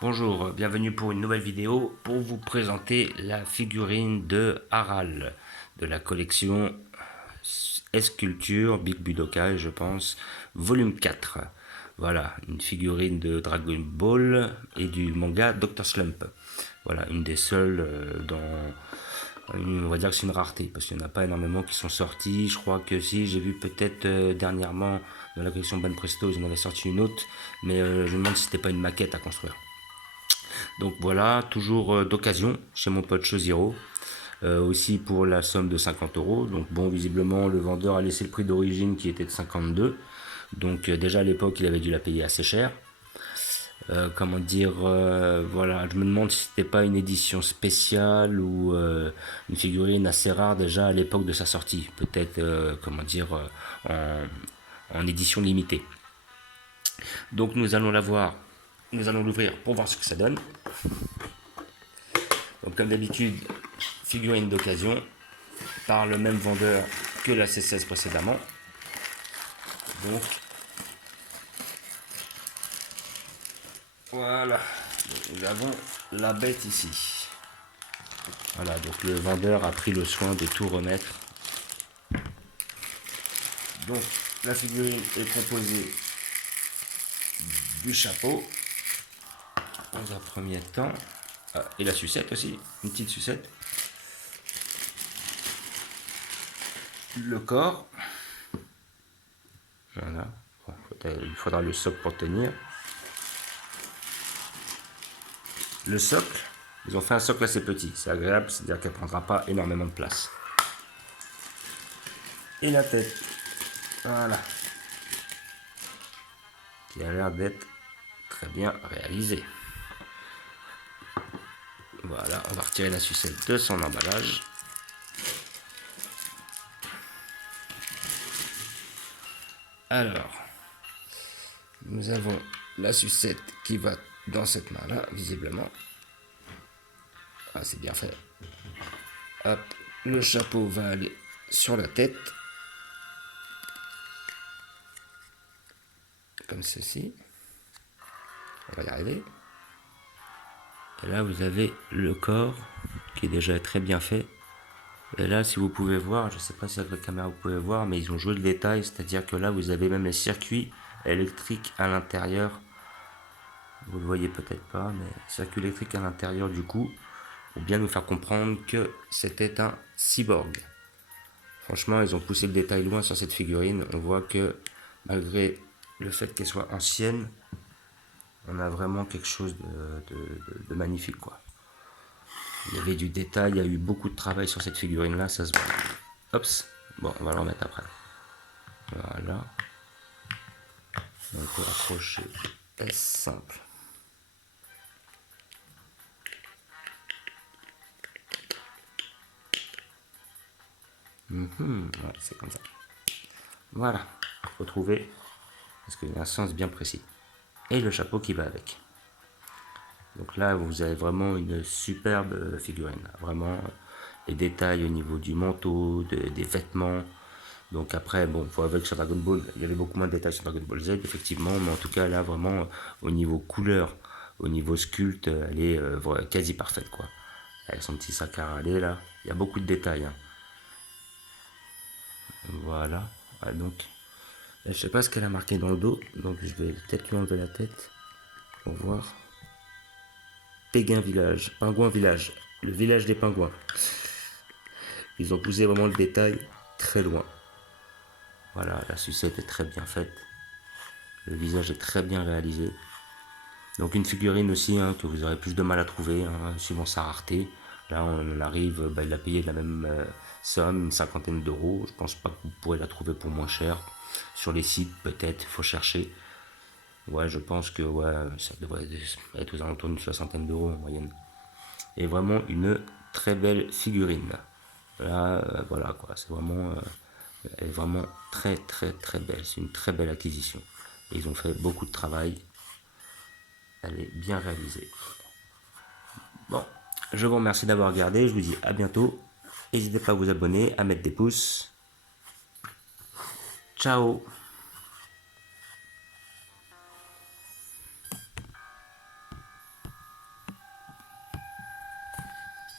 Bonjour, bienvenue pour une nouvelle vidéo pour vous présenter la figurine de Harald de la collection S-Culture Big Budokai, je pense, volume 4. Voilà, une figurine de Dragon Ball et du manga Dr. Slump. Voilà, une des seules on va dire que c'est une rareté parce qu'il n'y en a pas énormément qui sont sortis. Je crois que si, j'ai vu peut-être dernièrement dans la collection Ban Presto, ils en avaient sorti une autre, mais je me demande si c'était pas une maquette à construire. Donc voilà, toujours d'occasion chez mon pote Choziro. Aussi pour la somme de 50 euros. Donc bon, visiblement, le vendeur a laissé le prix d'origine qui était de 52. Donc déjà à l'époque, il avait dû la payer assez cher. Comment dire, voilà, je me demande si c'était pas une édition spéciale ou une figurine assez rare déjà à l'époque de sa sortie. Peut-être, comment dire, en édition limitée. Donc nous allons la voir, nous allons l'ouvrir pour voir ce que ça donne. Donc comme d'habitude, figurine d'occasion par le même vendeur que la C16 précédemment. Donc voilà, donc, nous avons la bête ici. Voilà, donc le vendeur a pris le soin de tout remettre. Donc la figurine est composée du chapeau dans un premier temps, et la sucette aussi, une petite sucette. Le corps, voilà, il faudra le socle pour tenir. Le socle, ils ont fait un socle assez petit, c'est agréable, c'est-à-dire qu'elle ne prendra pas énormément de place. Et la tête, voilà, qui a l'air d'être très bien réalisée. Voilà, on va retirer la sucette de son emballage. Alors, nous avons la sucette qui va dans cette main-là, visiblement. Ah, c'est bien fait. Hop, le chapeau va aller sur la tête. Comme ceci. On va y arriver. Et là, vous avez le corps qui est déjà très bien fait. Et là, si vous pouvez voir, je ne sais pas si avec la caméra vous pouvez voir, mais ils ont joué le détail, c'est-à-dire que là, vous avez même les circuits électriques à l'intérieur. Vous le voyez peut-être pas, mais circuit électrique à l'intérieur du coup, pour bien nous faire comprendre que c'était un cyborg. Franchement, ils ont poussé le détail loin sur cette figurine. On voit que malgré le fait qu'elle soit ancienne, on a vraiment quelque chose de magnifique, quoi. Il y avait du détail, il y a eu beaucoup de travail sur cette figurine là, ça se voit. Hops, bon, on va le remettre après. Voilà. On peut accrocher S simple. Ouais, c'est comme ça. Voilà, retrouver, parce qu'il y a un sens bien précis. Et le chapeau qui va avec. Donc là, vous avez vraiment une superbe figurine. Vraiment, les détails au niveau du manteau, des vêtements. Donc après, bon, il faut avouer que sur Dragon Ball, il y avait beaucoup moins de détails sur Dragon Ball Z, effectivement. Mais en tout cas, là, vraiment, au niveau couleur, au niveau sculpte, elle est quasi parfaite, quoi. Avec son petit sac à râler, là. Il y a beaucoup de détails, hein. Voilà. Ah, donc, je sais pas ce qu'elle a marqué dans le dos. Donc, je vais peut-être lui enlever la tête pour voir. Péguin Village, Pingouin Village, le village des pingouins. Ils ont poussé vraiment le détail très loin. Voilà, la sucette est très bien faite. Le visage est très bien réalisé. Donc une figurine aussi hein, que vous aurez plus de mal à trouver, hein, suivant sa rareté. Là, on arrive, il a payé la même somme, une cinquantaine d'euros. Je pense pas que vous pourrez la trouver pour moins cher. Sur les sites, peut-être, il faut chercher. Ouais, je pense que ouais, ça devrait être aux alentours d'une soixantaine d'euros en moyenne. Et vraiment une très belle figurine. Là, voilà quoi, c'est vraiment, elle est vraiment très très très belle. C'est une très belle acquisition. Et ils ont fait beaucoup de travail. Elle est bien réalisée. Bon, je vous remercie d'avoir regardé. Je vous dis à bientôt. N'hésitez pas à vous abonner, à mettre des pouces. Ciao.